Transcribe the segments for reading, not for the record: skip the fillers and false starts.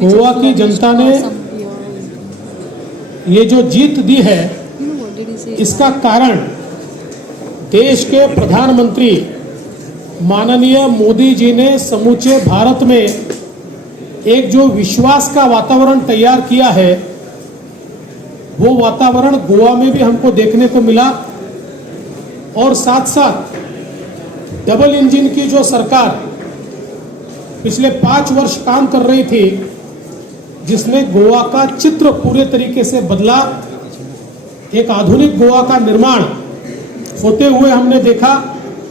गोवा की जनता ने ये जो जीत दी है, इसका कारण देश के प्रधानमंत्री माननीय मोदी जी ने समूचे भारत में एक जो विश्वास का वातावरण तैयार किया है, वो वातावरण गोवा में भी हमको देखने को मिला। और साथ साथ डबल इंजन की जो सरकार पिछले 5 वर्ष काम कर रही थी, जिसमें गोवा का चित्र पूरे तरीके से बदला, एक आधुनिक गोवा का निर्माण होते हुए हमने देखा,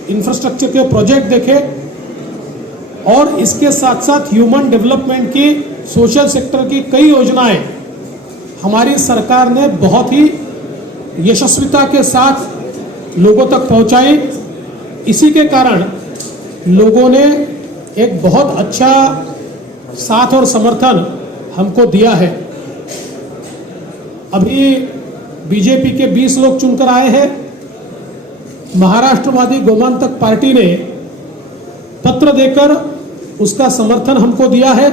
इंफ्रास्ट्रक्चर के प्रोजेक्ट देखे और इसके साथ साथ ह्यूमन डेवलपमेंट की, सोशल सेक्टर की कई योजनाएं हमारी सरकार ने बहुत ही यशस्विता के साथ लोगों तक पहुंचाई। इसी के कारण लोगों ने एक बहुत अच्छा साथ और समर्थन हमको दिया है। अभी बीजेपी के 20 लोग चुनकर आए हैं। महाराष्ट्रवादी गोमांतक पार्टी ने पत्र देकर उसका समर्थन हमको दिया है।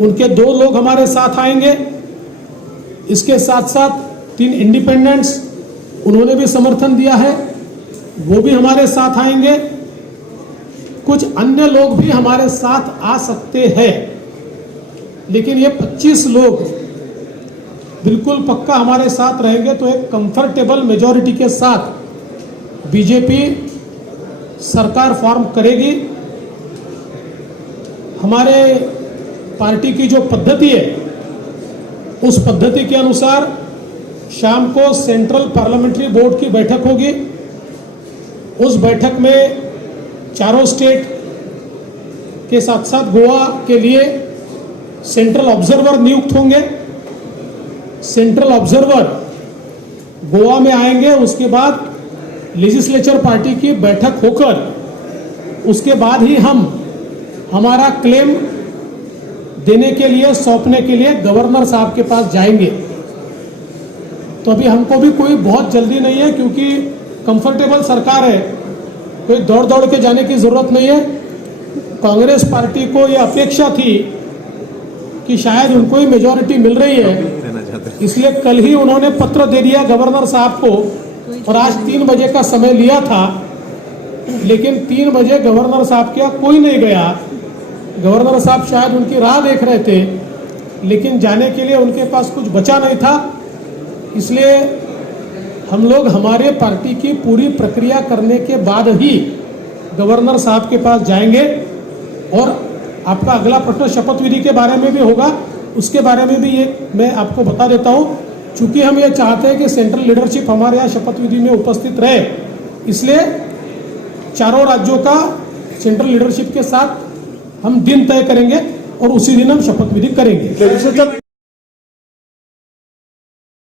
उनके 2 लोग हमारे साथ आएंगे। इसके साथ साथ 3 इंडिपेंडेंट्स, उन्होंने भी समर्थन दिया है, वो भी हमारे साथ आएंगे। कुछ अन्य लोग भी हमारे साथ आ सकते हैं, लेकिन ये 25 लोग बिल्कुल पक्का हमारे साथ रहेंगे। तो एक कंफर्टेबल मेजॉरिटी के साथ बीजेपी सरकार फॉर्म करेगी। हमारे पार्टी की जो पद्धति है, उस पद्धति के अनुसार शाम को सेंट्रल पार्लियामेंट्री बोर्ड की बैठक होगी। उस बैठक में चारों स्टेट के साथ साथ गोवा के लिए सेंट्रल ऑब्जर्वर नियुक्त होंगे। सेंट्रल ऑब्जर्वर गोवा में आएंगे। उसके बाद लेजिस्लेचर पार्टी की बैठक होकर उसके बाद ही हम हमारा क्लेम देने के लिए, सौंपने के लिए गवर्नर साहब के पास जाएंगे। तो अभी हमको भी कोई बहुत जल्दी नहीं है, क्योंकि कंफर्टेबल सरकार है, कोई दौड़ दौड़ के जाने की जरूरत नहीं है। कांग्रेस पार्टी को यह अपेक्षा थी कि शायद उनको ही मेजॉरिटी मिल रही है, इसलिए कल ही उन्होंने पत्र दे दिया गवर्नर साहब को, और आज 3 बजे का समय लिया था, लेकिन 3 बजे गवर्नर साहब के यहाँ कोई नहीं गया। गवर्नर साहब शायद उनकी राह देख रहे थे, लेकिन जाने के लिए उनके पास कुछ बचा नहीं था। इसलिए हम लोग हमारे पार्टी की पूरी प्रक्रिया करने के बाद ही गवर्नर साहब के पास जाएंगे। और आपका अगला प्रश्न शपथ विधि के बारे में भी होगा, उसके बारे में भी ये मैं आपको बता देता हूँ। चूंकि हम ये चाहते हैं कि सेंट्रल लीडरशिप हमारे यहाँ शपथ विधि में उपस्थित रहे, इसलिए चारों राज्यों का सेंट्रल लीडरशिप के साथ हम दिन तय करेंगे और उसी दिन हम शपथ विधि करेंगे।